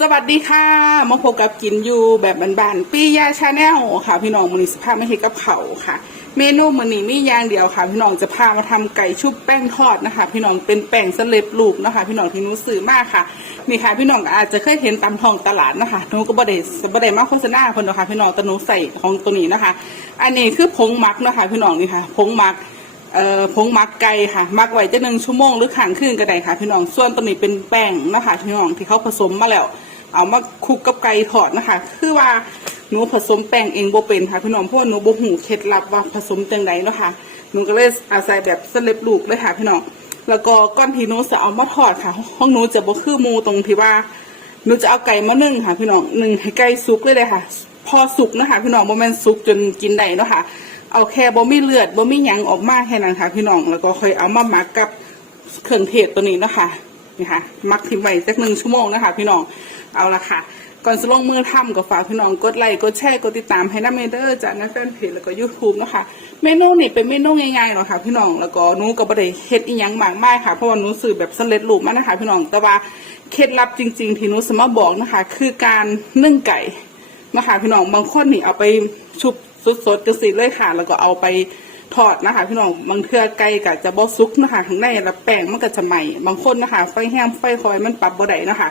สวัสดีค่ะมาพบกับกินอยู่แบบบานๆปียาชาแนลค่ะ พี่น้องมือนี้สภาพไม่เห็นกับเขาค่ะ เมนูมือนี้มีอย่างเดียวค่ะ พี่น้องจะพามาทำไก่ชุบแป้งทอดนะคะ พี่น้องเป็นแป้งสเร็จรูปนะคะ พี่น้องที่นูซื้อมากค่ะนี่ค่ะ พี่น้องอาจจะเคยเห็นตามท้องตลาดนะคะหนูก็บ่ได้บ่ได้มาโฆษณาเพิ่นหรอกค่ะพี่น้องต่หนูใส่ของตัวนี้นะคะ อันนี้คือผงมักนะคะ พี่น้องนี่ค่ะผงมัก เอ่อผงหมักไก่ค่ะหมักไว้จะหนึ่งชั่วโมงหรือขังคืนก็ได้ค่ะ พี่น้องส่วนตัวนี้เป็นแป้งนะคะพี่น้องที่เขาผสมมาแล้ว เอามาคลุกกับไก่ทอดนะคะ คือว่าหนูผสมแป้งเองโบเป็นค่ะพี่น้องเพราะว่าหนูโบหูเคล็ดลับว่าผสมจังไดเนาะค่ะหนูก็เลยอาศัยแบบสเร็จรูปเลยค่ะพี่น้องแล้วก็ก้อนที่หนูจะเอามาทอดค่ะห้องหนูจะบ่คือมูตรงที่ว่าหนูจะเอาไก่มานึ่งค่ะ พี่น้องนึ่งให้ไก่สุกเลยเลยค่ะ พอสุกนะคะ พี่น้องบ่แม่นสุกจนกินได้เนาะค่ะ เอาแค่บ่มีเลือดบ่มีหยังออกมาแค่นั้นค่ะ พี่น้องแล้วก็ค่อยเอามาหมักกับเครื่องเทศตัวนี้นะคะนี่ค่ะหมักทิ้งไว้สักหนึ่งชั่วโมงนะคะ พี่น้องเอาละค่ะ ก่อนจะลงมือทำก็ฝากพี่น้องกดไลค์กดแชร์กดติดตามให้น้าเมเดอร์จากในแฟนเพจแล้วก็ยูทูบนะคะเมนูนี่เป็นเมนูง่ายๆหรอกค่ะ พี่น้องแล้วก็นู้ก็บ่ได้เฮ็ดอีหยังมากมายค่ะเพราะว่านูซื้อแบบสำเร็จรูปมานะคะ พี่น้องแต่ว่าเคล็ดลับจริง ๆ ที่นู้สามารถบอกนะคะ คือการนึ่งไก่นะคะพี่น้องบางคนนี่เอาไปชุบ สดๆกระสีเลยค่ะ แล้วก็เอาไปทอดนะคะ พี่น้องบางเทื่อไก่ก็จะบ่ซุกนะคะข้างในแล้วแป้งมันก็จะใหม่บางคนนะคะ ไฟแห้งไฟคอยมันปรับบ่ได้นะคะ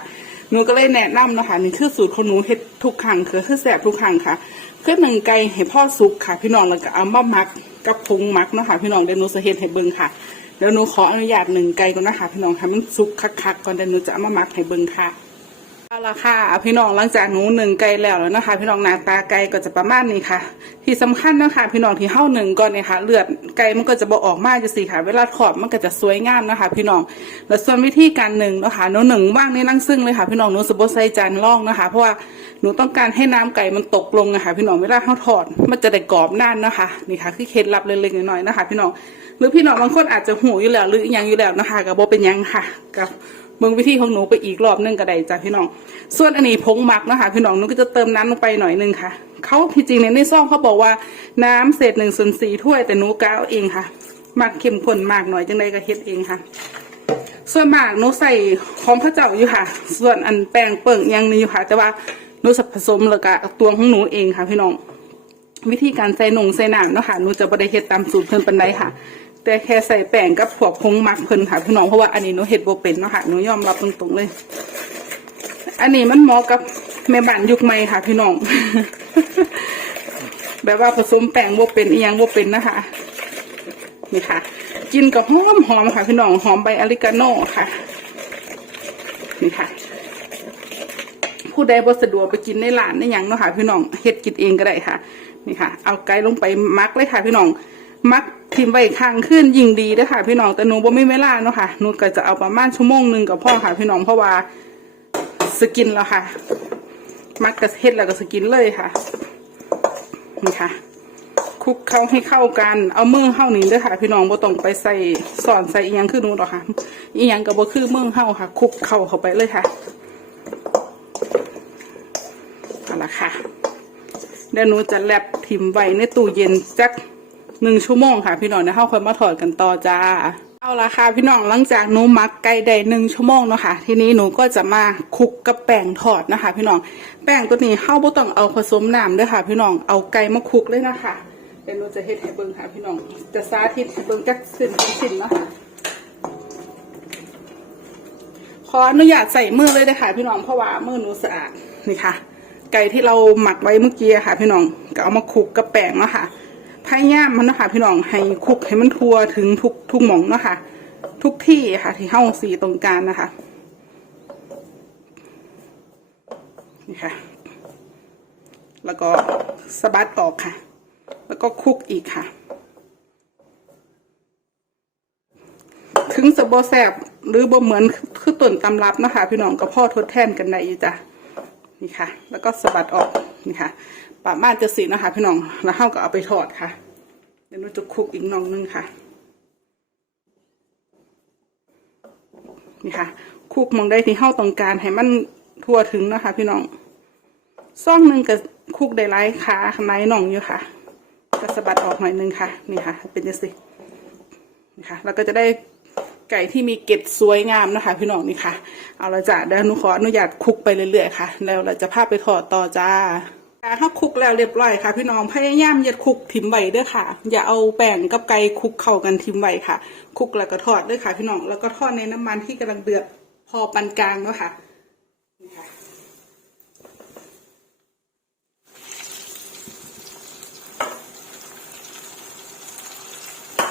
หนูก็เลยแนะนำนะคะนี่คือสูตรของหนูเฮ็ดทุกครั้งคือคือแสบทุกครั้งค่ะคือหนึ่งไก่ให้พ่อสุกค่ะ พี่น้องแล้วก็เอามามักกับผงมักนะคะพี่น้องเดี๋ยวหนูจะเฮ็ดให้เบิ่งค่ะเดี๋ยวหนูขออนุญาตหนึ่งไก่ก่อนนะคะ พี่น้องให้มันสุกคักๆก่อนเดี๋ยวหนูจะเอามาหมักให้เบิ่งค่ะ เอาละค่ะพี่น้องหลังจากหนูหนึ่งไก่แล้วแล้วนะคะ พี่น้องหน้าตาไก่ก็จะประมาณนี้ค่ะ ที่สำคัญนะคะพี่น้องที่เห่าหนึ่งก่อนเนี่ยค่ะเลือดไก่มันก็จะบอออกมากจะสิค่ะ เวลาถอดมันก็จะสวยงามนะคะ พี่น้องแล้วส่วนวิธีการหนึ่งนะคะหนูหนึ่งว่างนี่นั่งซึ่งเลยค่ะ พี่น้องหนูสบใส่จานร่องนะคะ เพราะว่าหนูต้องการให้น้ำไก่มันตกลงนะคะ พี่น้องเวลาเข้าถอดมันจะได้กรอบนานนะคะนี่ค่ะคือเคล็ดลับเล็กๆน้อยๆนะคะ พี่น้องหรือพี่น้องบางคนอาจจะหูอยู่แล้วหรืออหยังอยู่แล้วนะคะกับโบเป็นยังค่ะกับ เมืองวิธีของหนูไปอีกรอบนึงก็ได้จ้ะพี่น้อง ส่วนอันนี้ผงหมักนะคะพี่น้องหนูก็จะเติมน้ำลงไปหน่อยนึงค่ะเขาที่จริงเนี่ยในซองเขาบอกว่าน้ำเศษหนึ่งส่วนสี่ถ้วยแต่หนูกะเอาเองค่ะหมักเข้มข้นมากหน่อยจังไดก็เฮ็ดเองค่ะ ส่วนหมากหนูใส่ของพระเจ้าอยู่ค่ะ ส่วนอันแป้งเปิ่งยังนี่อยู่ค่ะ แต่ว่าหนูสับผสมแล้วก็ตวงของหนูเองค่ะ พี่น้องวิธีการใส่หนงใส่น้ำเนาะค่ะหนูจะบริเฮ็ดตามสูตรเพิ่นปันใดค่ะ แต่แค่ใส่แป้งกับพวกผงหมักเพิ่นค่ะพี่น้องเพราะว่าอันนี้หนูเฮ็ดโบเป็นเนาะค่ะหนูยอมรับตรงๆเลย อันนี้มันเหมาะกับแม่บ้านยุคใหม่ค่ะ พี่น้อง แบบว่าผสมแป้งโบเป็นอีหยังบ่เป็นนะคะนี่ค่ะ กินกับหอมหอมค่ะพี่น้องหอมใบอริกาโน่ค่ะนี่ค่ะ ผู้ใดบ่สะดวกไปกินในร้านในหยังเนาะค่ะ พี่น้องเฮ็ดกินเองก็ได้ค่ะ นี่ค่ะ เอาไก่ลงไปมักเลยค่ะ พี่น้องมัก ทิมไว้ข้างขึ้นยิ่งดีเด้อค่ะ พี่น้องแต่หนูบ่มีเวลาเนาะค่ะหนูก็จะเอาประมาณชั่วโมงหนึ่งกับพ่อค่ะ พี่น้องเพราะว่าสกินแล้วค่ะ มักกระเฮ็ดแล้วก็สกินเลยค่ะนี่ค่ะคลุกเข้าให้เข้ากัน เอามือเข้านี่เด้อค่ะ พี่น้องบ่ต้องไปใส่สอนใส่อีหยังคือหนูหรอกค่ะอีหยังก็บ่คือมือเข้าค่ะคลุกเข้าเข้าไปเลยค่ะเอาละค่ะเดี๋ยวหนูจะแลบทิมไว้ในตู้เย็นจัก หนึ่งชั่วโมงค่ะพี่น้องเดี๋ยวเราค่อยมาถอดกันต่อจ้า เอาละค่ะพี่น้องหลังจากหนูมักไก่ได้หนึ่งชั่วโมงเนาะค่ะทีนี้หนูก็จะมาคลุกกับแป้งทอดนะคะ พี่น้องแป้งตัวนี้เข้าบ่ต้องเอาผสมน้ำด้วยค่ะ พี่น้องเอาไก่มาคลุกเลยนะคะเดี๋ยวหนูจะเฮ็ดให้เบิ่งค่ะพี่น้องจะสาธิตให้เบิ่งจักสิ้นสิ้นเนาะค่ะขออนุญาตใส่มือเลยนะคะพี่น้องเพราะว่ามือหนูสะอาดนี่ค่ะ ไก่ที่เราหมักไว้เมื่อกี้ค่ะ พี่น้องก็เอามาคลุกกับแป้งเนาะค่ะ พยายามมันนะคะพี่น้องให้คลุกให้มันทั่วถึงทุกทุกหม่องเนาะค่ะ ทุกที่ค่ะ ที่เฮ้าสีตรงกลางนะคะนี่ค่ะ แล้วก็สะบัดออกค่ะ แล้วก็คลุกอีกค่ะ ถึงจะบ่แสบหรือบ่เหมือนคือต้นตำรับนะคะพี่น้องก็พ่อทดแทนกันได้อยู่จ้ะนี่ค่ะ แล้วก็สะบัดออกนี่ค่ะประมาณจะสีนะคะพี่น้องแล้วเฮาก็เอาไปทอดค่ะ ดี๋ยวหนูจะคุกอีกน่องนึงค่ะนี่ค่ะคุกมองได้ที่เฮาต้องการให้มันทั่วถึงนะคะ พี่น้องซ่องหนึ่งกับคุกได้หลายขาหลายหน่องอยู่ค่ะก็สะบัดออกหน่อยนึงค่ะ นี่ค่ะ เป็นจังซี่นี่ค่ะแล้วก็จะได้ไก่ที่มีเกล็ดสวยงามนะคะ พี่น้องนี่ค่ะ เอาละจ้ะเดี๋ยวหนูขออนุญาตคุกไปเรื่อยๆค่ะ แล้วเราจะพาไปทอดต่อจ้า ถ้าคุกแล้วเรียบร้อยค่ะ พี่น้องพยายามอย่าคุกถิ่มไว้ด้อค่ะ อย่าเอาแป้งกับไก่คุกเข้ากันถิ่มไว้ค่ะ คุกแล้วก็ทอดด้อค่ะ พี่น้องแล้วก็ทอดในน้ำมันที่กำลังเดือดพอปานกลางเนาะค่ะนี่ค่ะ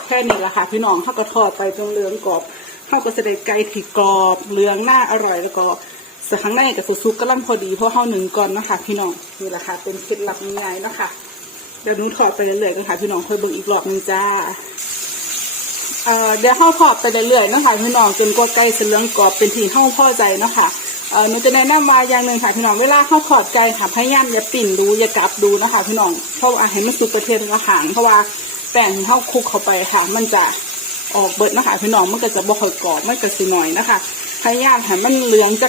แค่นี้แหละค่ะ พี่น้องเขาก็ทอดไปจนเหลืองกรอบเขาก็จะได้ไก่ที่กรอบเหลืองหน้าอร่อยแล้วก็ ส่วนข้างในกับซุปๆก็ลังพอดีเพราะเขาหนึ่งก่อนนะคะพี่น้องนี่แหละค่ะ เป็นเคล็ดลับง่ายๆนะคะเดี๋ยวนุ้ทอดไปเรื่อยๆกันค่ะพี่น้องค่อยเบิ่งอีกรอบหนึงจ้าเอ่อเดี๋ยวเข้าทอดไปเรื่อยๆนะคะพี่น้องจนกว่าไก่จะเหลืองกรอบเป็นที่เข้าพอใจนะค่ะเอ่อหนูจะแนะนำมาอย่างหนึ่งค่ะพี่น้องเวลาเข้าทอดไก่ค่ะพยายามอย่าปิ่นดูอย่ากลับดูนะคะพี่น้องเพราะว่าให้มันสุกประเทศอาหารเพราะว่าแป้งที่เข้าคลุกเข้าไปค่ะ มันจะออกเบิดนะคะพี่น้องมันก็จะบ่ค่อยกรอบมันก็สิหน่อยนะคะพยายามให้มันเหลืองจะ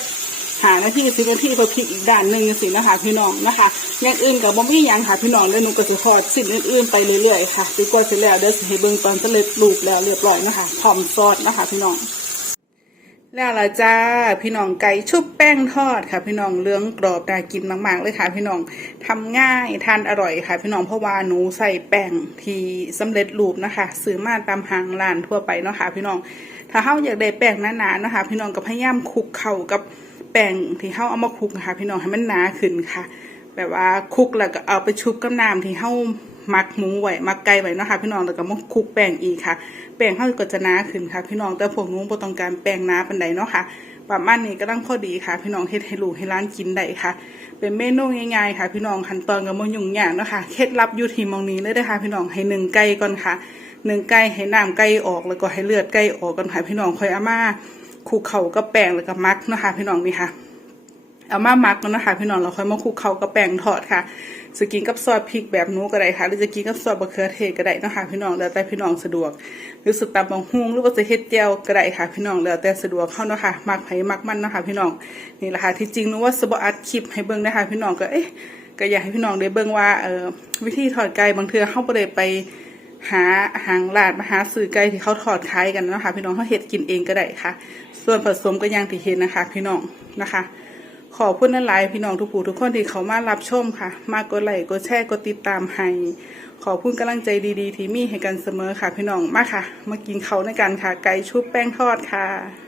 หานาที่สิบนาทีเพื่อพลิกอีกด้านหนึ่งสินะคะพี่น้องนะคะอย่างอื่นกับบ่มีหยังค่ะพี่น้องเลยหนูก็สิทอดสิ่งอื่นๆไปเรื่อยๆค่ะดีกว่าเสร็จแล้วเดี๋ยวสิให้เบิ่งตอนสำเร็จรูปแล้วเรียบร้อยนะคะพร้อมซอสนะคะ พี่น้องแล้วละจ้าพี่น้องไก่ชุบแป้งทอดค่ะ พี่น้องเลืองกรอบน่ากินมาก ๆ เลยค่ะ พี่น้องทำง่ายทานอร่อยค่ะ พี่น้องเพราะว่าหนูใส่แป้งที่สำเร็จรูปนะคะซื้อมาตามห้างร้านทั่วไปเนาะค่ะ พี่น้องถ้าเฮาอยากได้แป้งหนาๆนะคะ พี่น้องก็พยายามคลุกเข้ากับ แป้งที่เฮาเอามาคลุกนะคะพี่น้องให้มันหนาขึ้นค่ะ แบบว่าคลุกแล้วก็เอาไปชุบกับน้ำที่เฮามักหมูไว้มักไก่ไว้นะคะพี่น้องแล้วก็มาคลุกแป้งอีกค่ะ แป้งเฮาก็จะหนาขึ้นค่ะ พี่น้องแต่พวกนูบ่ต้องการแป้งหนาปานใดเนาะค่ะประมาณนี้ก็ต้องพอดีค่ะ พี่น้องเฮ็ดให้ลูกให้ร้านกินได้ค่ะ เป็นเมนูง่ายๆค่ะ พี่น้องขั้นตอนก็บ่ยุ่งยากเนาะค่ะเคล็ดลับอยู่ที่มองนี้เลยเด้อค่ะพี่น้องให้หนึ่งไก่ก่อนค่ะหนึ่งไก่ให้น้ำไก่ออกแล้วก็ให้เลือดไก่ออกก่อนค่ะพี่น้องค่อยเอามา คลุกเข้ากับแป้งแล้วก็มักเนาะค่ะพี่น้องนี่ค่ะเอามามักแล้วนะคะพี่น้องเราค่อยมาคลุกเข้ากับแป้งทอดค่ะจะกินกับซอสพริกแบบนู้ก็ได้ค่ะหรือจะกินกับซอสบะเขือเทศก็ได้เนาะคะพี่น้องแล้วแต่พี่น้องสะดวก หรือสตำบังฮุงหรือว่าจะเฮ็ดเจียวก็ได้ค่ะ พี่น้องแล้วแต่สะดวกเข้านะค่ะมักไผ่มักมันเนาะค่ะพี่น้องนี่แหละค่ะที่จริงนึกว่าสบอัดคลิปให้เบิ่งนะคะพี่น้องก็เอ๊ะก็อยากให้พี่น้องได้เบิ่งว่าเอ่อวิธีทอดไก่บางเทือเข้าบ่ได้ไป หาหางลาดมาหาซื้อไก่ที่เขาทอดขายกันนะคะ พี่น้องเขาเห็ดกินเองก็ได้ค่ะ ส่วนผสมก็ยังที่เห็นนะคะ พี่น้องนะคะ ขอพูดนั่นหลายพี่น้องทุกผู้ทุกคนที่เขามารับชมค่ะ มากกดไลค์กดแชร์กดติดตามให้ขอพูดกำลังใจดีๆ ที่มีให้กันเสมอค่ะ พี่น้องมาค่ะ มากินเขาในกันค่ะ ไก่ชุบแป้งทอดค่ะ